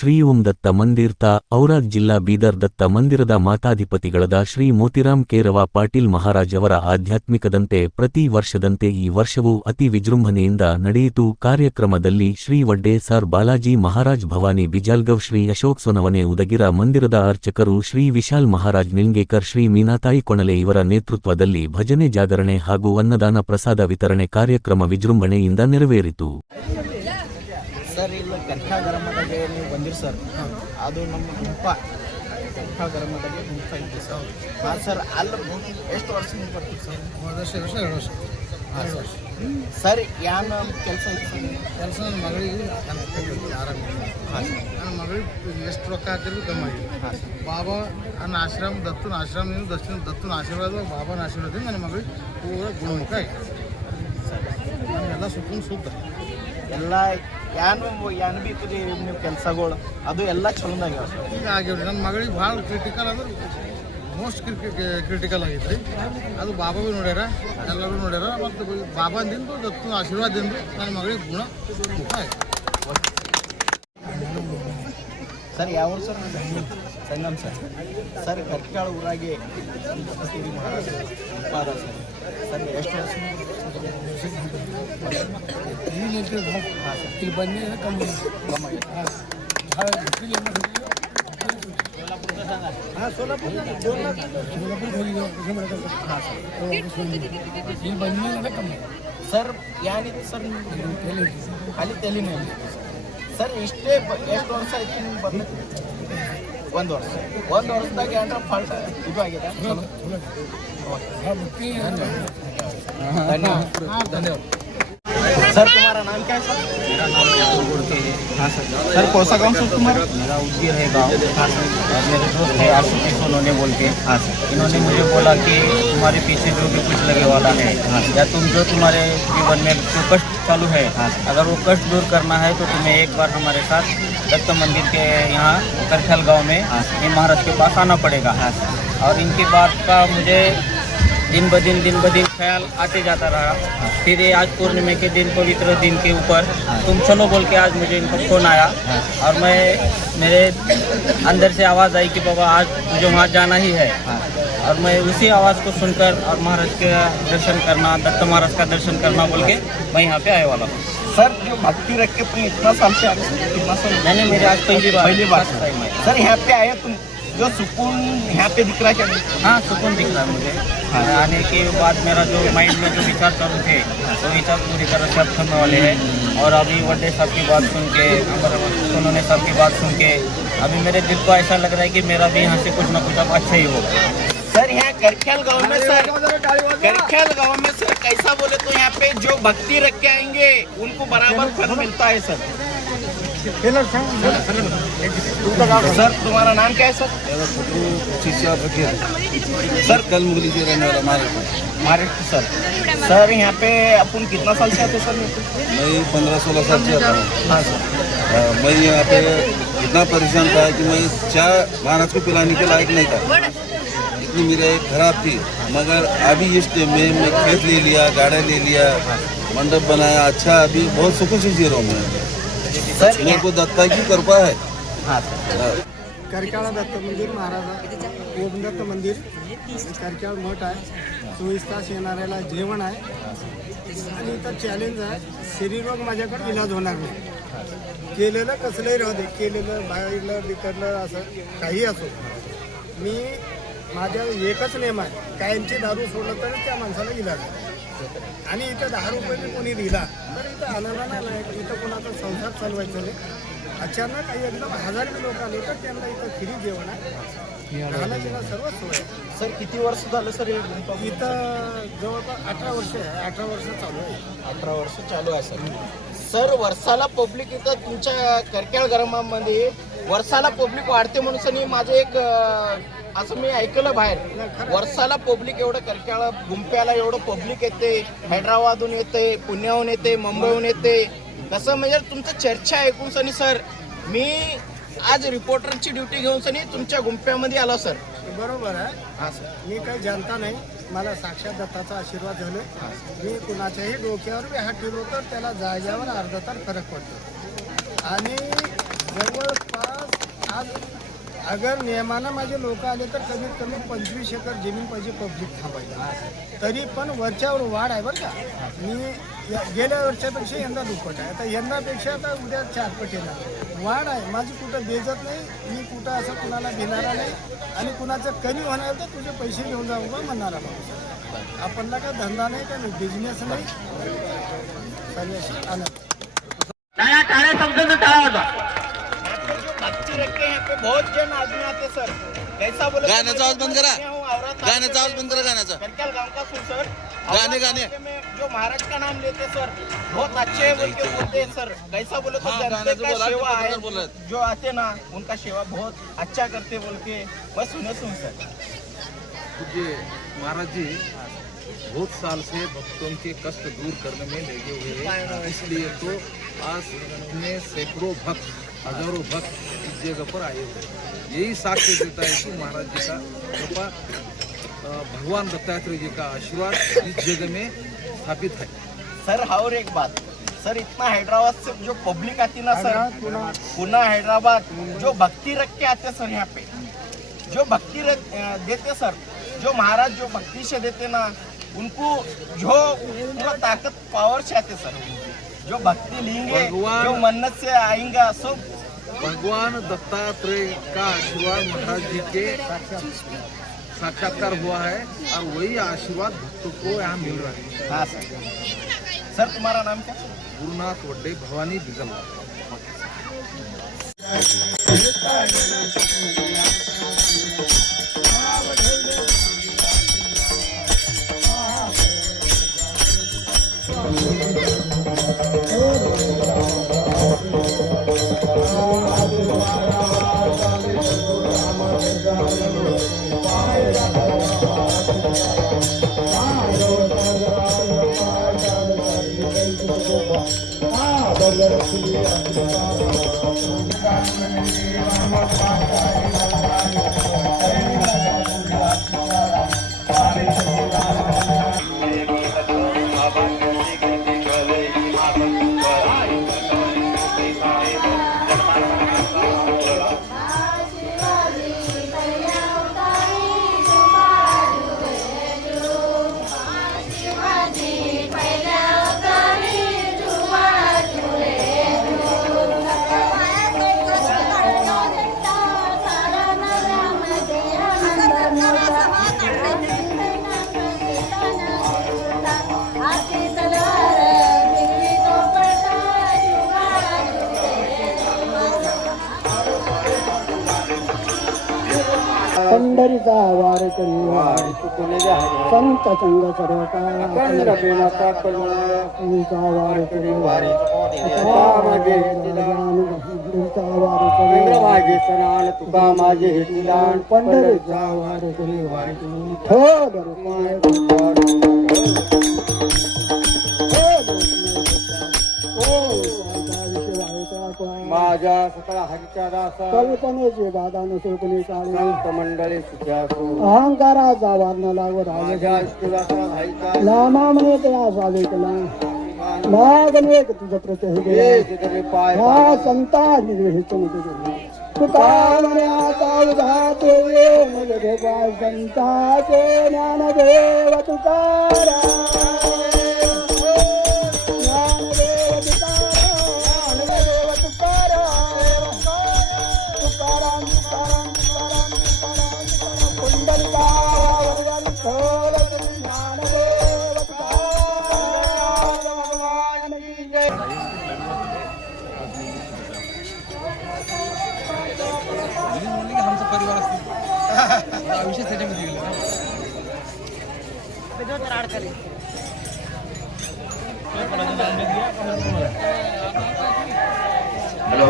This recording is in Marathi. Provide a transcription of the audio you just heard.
ಶ್ರೀ ಓಂ ದತ್ತ ಮಂದಿರ್ ತಾ ಔರಾದ್ ಜಿಲ್ಲಾ ಬೀದರ್ ದತ್ತ ಮಂದಿರದ ಮಾತಾಧಿಪತಿಗಳಾದ ಶ್ರೀ ಮೋತಿರಾಮ್ ಕೇರವ ಪಾಟೀಲ್ ಮಹಾರಾಜ್ ಅವರ ಆಧ್ಯಾತ್ಮಿಕದಂತೆ ಪ್ರತಿ ವರ್ಷದಂತೆ ಈ ವರ್ಷವೂ ಅತಿ ವಿಜೃಂಭಣೆಯಿಂದ ನಡೆಯಿತು. ಕಾರ್ಯಕ್ರಮದಲ್ಲಿ ಶ್ರೀ ವಡ್ಡೆ ಸರ್ ಬಾಲಾಜಿ ಮಹಾರಾಜ್ ಭವಾನಿ ಬಿಜಾಲ್ಗವ್ ಶ್ರೀ ಅಶೋಕ್ ಸೋನವನೆ ಉದಗಿರ ಮಂದಿರದ ಅರ್ಚಕರು ಶ್ರೀ ವಿಶಾಲ್ ಮಹಾರಾಜ್ ನಿಲ್ಗೇಕರ್ ಶ್ರೀ ಮೀನಾತಾಯಿ ಕೊಣಲೆ ಇವರ ನೇತೃತ್ವದಲ್ಲಿ ಭಜನೆ ಜಾಗರಣೆ ಹಾಗೂ ಅನ್ನದಾನ ಪ್ರಸಾದ ವಿತರಣೆ ಕಾರ್ಯಕ್ರಮ ವಿಜೃಂಭಣೆಯಿಂದ ನೆರವೇರಿತು. ಸರ್ ಇಲ್ಲ ಕರ್ಕಾ ಗ್ರಾಮದಾಗೆ ನೀವು ಬಂದಿರಿ ಸರ್, ಅದು ನಮ್ಮ ಗುಂಪ ಕರ್ಕಾ ಗ್ರಾಮದಾಗೆ ಗುಂಪ ಇತ್ತು ಸರ್. ಹಾಂ ಸರ್, ಅಲ್ಲಿ ಎಷ್ಟು ವರ್ಷ ನೀವು ಬರ್ತೀವಿ ಸರ್? 2 ವರ್ಷ. ಹಾಂ ಸರ್. ಸರ್ ಏನು ಕೆಲಸ ಇತ್ತು ಸರ್? ಕೆಲಸ ನನ್ನ ಮಗಳಿಗೆ ಆರಾಮ. ಹಾಂ ಸರ್. ನನ್ನ ಮಗಳಿಗೆ ಎಷ್ಟು ರೊಕ್ಕ ಹಾಕಿದ್ರು ಕಮ್ಮಿ ಆಗಿದೆ. ಹಾಂ ಸರ್. ಬಾಬಾ ನನ್ನ ಆಶ್ರಮ ದತ್ತನ ಆಶ್ರಮದಿಂದ ದತ್ತನ ಆಶೀರ್ವಾದ ಬಾಬಾನ ಆಶೀರ್ವಾದದಿಂದ ನನ್ನ ಮಗಳಿಗೆ ಪೂರ ಗುಣಮುಖ ಆಗಿದೆ. ನಮಗೆಲ್ಲ ಸುಖ ಶುದ್ಧ ಎಲ್ಲ ಏನು ಬಿ ಇತ್ತು ನೀವು ಕೆಲಸಗಳು ಅದು ಎಲ್ಲ ಚಲೋದಾಗ್ಯಾವ ಸರ್. ಈಗ ಆಗ್ಯಾವ್ರಿ. ನನ್ನ ಮಗಳಿಗೆ ಭಾಳ ಕ್ರಿಟಿಕಲ್ ಅಂದ್ರೆ ಮೋಸ್ಟ್ ಕ್ರಿಟಿಕಲ್ ಆಗೈತೆ ರೀ. ಅದು ಬಾಬಾ ಭೀ ನೋಡ್ಯಾರ, ಎಲ್ಲರೂ ನೋಡ್ಯಾರ. ಮತ್ತು ಬಾಬಾದಿಂದ ದತ್ತನ ಆಶೀರ್ವಾದದಿಂದ ನನ್ನ ಮಗಳಿಗೆ ಗುಣಮುಖ ಆಗಿದೆ. ಸರ್ ಯಾವ ಸರ್? ಸಂಗಮ್ ಸರ್. ಸರ್ ಕರ್ಕಾಳ ಊರಾಗೆ ಮಹಾರಾಜ ಉಪಾದ ಸರ್. ಸರ್ ಎಷ್ಟು ವರ್ಷ? ಇಲ್ಲಿ ಬಂದೇ ಕಮ್ಮಿ ಇಲ್ಲಿ ಬಂದ ಕಮ್ಮಿ ಸರ್. ಏನಿತ್ತು ಸರ್ ಅಲ್ಲಿ ತೆಲಿನೇ ಸರ್? ಇಷ್ಟೇ ಎಷ್ಟು ವರ್ಷ ಆಯ್ತು ನಿಮ್ಗೆ ಬಂದು? 1 ವರ್ಷ. 1 ವರ್ಷದಾಗ ಏನಾರ ಫಾಲ್ಟ್ ಇದು ಆಗಿದೆ? धन्यवाद सर. तुम्हारा नाम क्या है सर? मेरा नाम यादव गोड़के है. हाँ सर. सर कौन सा गाँव सर तुम्हारा? मेरा उज्जीर है गाँव. हाँ सर. और मेरे दोस्त है आशुतोष उन्होंने बोल के. हाँ सर. इन्होंने मुझे बोला कि तुम्हारे पीछे जो भी कुछ लगे वाला है, या तुम जो तुम्हारे जीवन में जो कष्ट चालू है, अगर वो कष्ट दूर करना है तो तुम्हें एक बार हमारे साथ दत्त मंदिर के यहाँ करखल गाँव में ये महाराज के पास आना पड़ेगा. और इनकी बात का मुझे दिन ब दिन ख्याल आते जाता रहा. फिर ये आज पूर्णिमा के दिन, पवित्र दिन के ऊपर तुम चलो बोल के आज मुझे इनका फ़ोन आया. और मेरे अंदर से आवाज़ आई कि बाबा आज मुझे वहाँ जाना ही है. और मैं उसी आवाज़ को सुनकर और महाराज के दर्शन करना, दत्त महाराज का दर्शन करना बोल के मैं यहाँ पे आने वाला हूँ. सर जो भक्ति रख के तुम इतना साल से आ रहे हो, कितना साल? मैंने मेरे आज पहली बार सर यहाँ पे आए तुम, जो सुकून यहाँ पे दिख रहा है क्या? हाँ, सुकून दिख रहा है मुझे. आने के बाद मेरा जो माइंड में जो विचार चालू थे वो विचार पूरी तरह से अब थमने वाले हैं. और अभी वड्डे साहब की बात सुन के, उन्होंने साहब की बात सुन के अभी मेरे दिल को ऐसा लग रहा है कि मेरा भी यहाँ से कुछ ना कुछ अब अच्छा ही होगा. सर यहाँ करखेल गाँव में सर, करखेल गाँव में सर कैसा बोले तो यहाँ पे जो भक्ति रख के आएंगे उनको बराबर फल मिलता है सर. सर तुम्हारा नाम क्या है सर? सर कल मुगली से रहने वाला महाराष्ट्र सर. सर यहाँ पे अपन कितना साल से आते सर? मैं 15-16 साल से आता हूँ. हाँ सर. मैं यहाँ पे इतना परेशान था कि मैं चाय महाराज को पिलाने के लायक नहीं था. इतनी मेरी खराब थी. मगर अभी इस टाइम में मैं खेत ले लिया, गाड़ा ले लिया, मंडप बनाया. अच्छा अभी बहुत सुकून से जी रहा हूँ मैं. सर मेरे को दत्ता की कृपा है. हाँ सर. करक्याळा दत्त मंदिर महाराजा ओम दत्त मंदिर करक्याळ मठ आहे. 24 तास येणाऱ्याला जेवण आहे. आणि इथं चॅलेंज आहे, शरीररोग माझ्याकडे इलाज होणार नाही. केलेलं कसलंही राहू दे, केलेलं बाहेरलं बिकडलं असं काही असो, मी माझ्या एकच नियम आहे, कायमची दारू सोडलं तर त्या माणसाला इलाज आहे. आणि इथं 10 रुपये कोणी दिला तर इथं आनंदाना नाही. इथं कोणाचा संसार चालवायचा नाही. अचानक काही एकदम 1000 लोक आले तर त्यांना इथं फ्री जेवण आहे, राहणं पिणं सर्व सोय आहे. सर किती वर्ष झालं सर? इथं जवळपास 18 वर्ष आहे. 18 वर्ष चालू आहे. 18 वर्ष चालू आहे सर. सर वर्षाला पब्लिक इथं तुमच्या करक्याळ ग्रामामध्ये वर्षाला पब्लिक वाढते म्हणून सनी माझं एक असं मी ऐकलं बाहेर. वर्षाला पब्लिक एवढं करक्याळ गुंप्याला एवढं पब्लिक येते, हैदराबादहून येते, पुण्याहून येते, मुंबईहून येते. कसं म्हणजे तुमचं चर्चा ऐकून सनी सर मी आज रिपोर्टरची ड्युटी घेऊन सनी तुमच्या गुंप्यामध्ये आलो सर. बरोबर आहे. हां सर. मी काही जनता नाही, मला साक्षात दत्ताचा आशीर्वाद झाला. मी कुणाच्याही डोक्यावर हात ठेवलो तर त्याला जाग्यावर अर्धा तास फरक पडतो. आणि जवळपास आज अगर नियमानं माझे लोक आले तर कमीत कमी 25 एकर जमीन पाहिजे पब्लिक थांबायला. तरी पण वरच्यावर वाढ आहे बरं का. मी गेल्या वर्षापेक्षा यंदा दुप्पट आहे. आता यंदापेक्षा आता उद्या 4 पट येणार वाढ आहे. माझी कुठं बेजत नाही, मी कुठं असं कुणाला देणारा नाही आणि कुणाचं कमी होणार तर तुझे पैसे घेऊन जाऊ का म्हणणारा माणूस. आपणला काय धंदा नाही, काय बिझनेस नाही, सर्वांशी आनंद. भक्ति रखे हैं पे बहुत जन आदमी आते सर. कैसा बोले गाण्याचा आवाज बंद करा. गाण्याचा गाण्याचा आवाज बंद करा. गाण्याचा करकेल गांव का हूँ सर. गाने में जो महाराज का नाम लेते सर बहुत अच्छे है बोल के बोलते हैं सर. कैसा बोले तो जनता का सेवा है, जो आते ना उनका सेवा बहुत अच्छा करते बोल के बस सुने सुन सर. पूज्य महाराज जी बहुत साल से भक्तों के कष्ट दूर करने में लगे हुए हैं, इसलिए तो आज इतने सैकड़ों भक्त, हजारों भक्त इस जगह पर आए हुए हैं. यही साक्ष्य देता है कि महाराज जी का कृपा, भगवान दत्तात्रेय जी का आशीर्वाद इस जगह में स्थापित है. सर और एक बात सर, इतना हैदराबाद से जो पब्लिक आती ना सर, पुणे हैदराबाद जो भक्ति रख के आते सर, यहाँ पे जो भक्ति देते सर, जो महाराज जो भक्ति से देते ना उनको जो पूरा ताकत पावर से आते सर. जो भक्ति लेंगे, जो मन्नत से आएंगे सब. भगवान दत्तात्रेय का आशीर्वाद महाराज जी के साक्षात्कार हुआ है और वही आशीर्वाद भक्तों को यहाँ मिल रहा है. हाँ सर. सर तुम्हारा नाम क्या? गुरुनाथ वड्डे, भवानी बिगलवार. पंढरीचा वार करी संत संग सरका वार करी मागे सणान तुका माझे हेतुदान. पंढरीचा वार करी माझ्या सकळा हरीच्या दासा कल्पनेचे बाधा नसोकली काळी संत मंडळी सुख्यासो अहंकाराचा वारणा लावर माझ्या इष्टदासा भाईचा नामा म्हणे ते असावे तुला मागणे तुझं प्रत्यय पाय हा संता निर्वेचन तुका म्हणे आता उदाते ये पाय संताचे ज्ञानदेव तुकारा. हेलो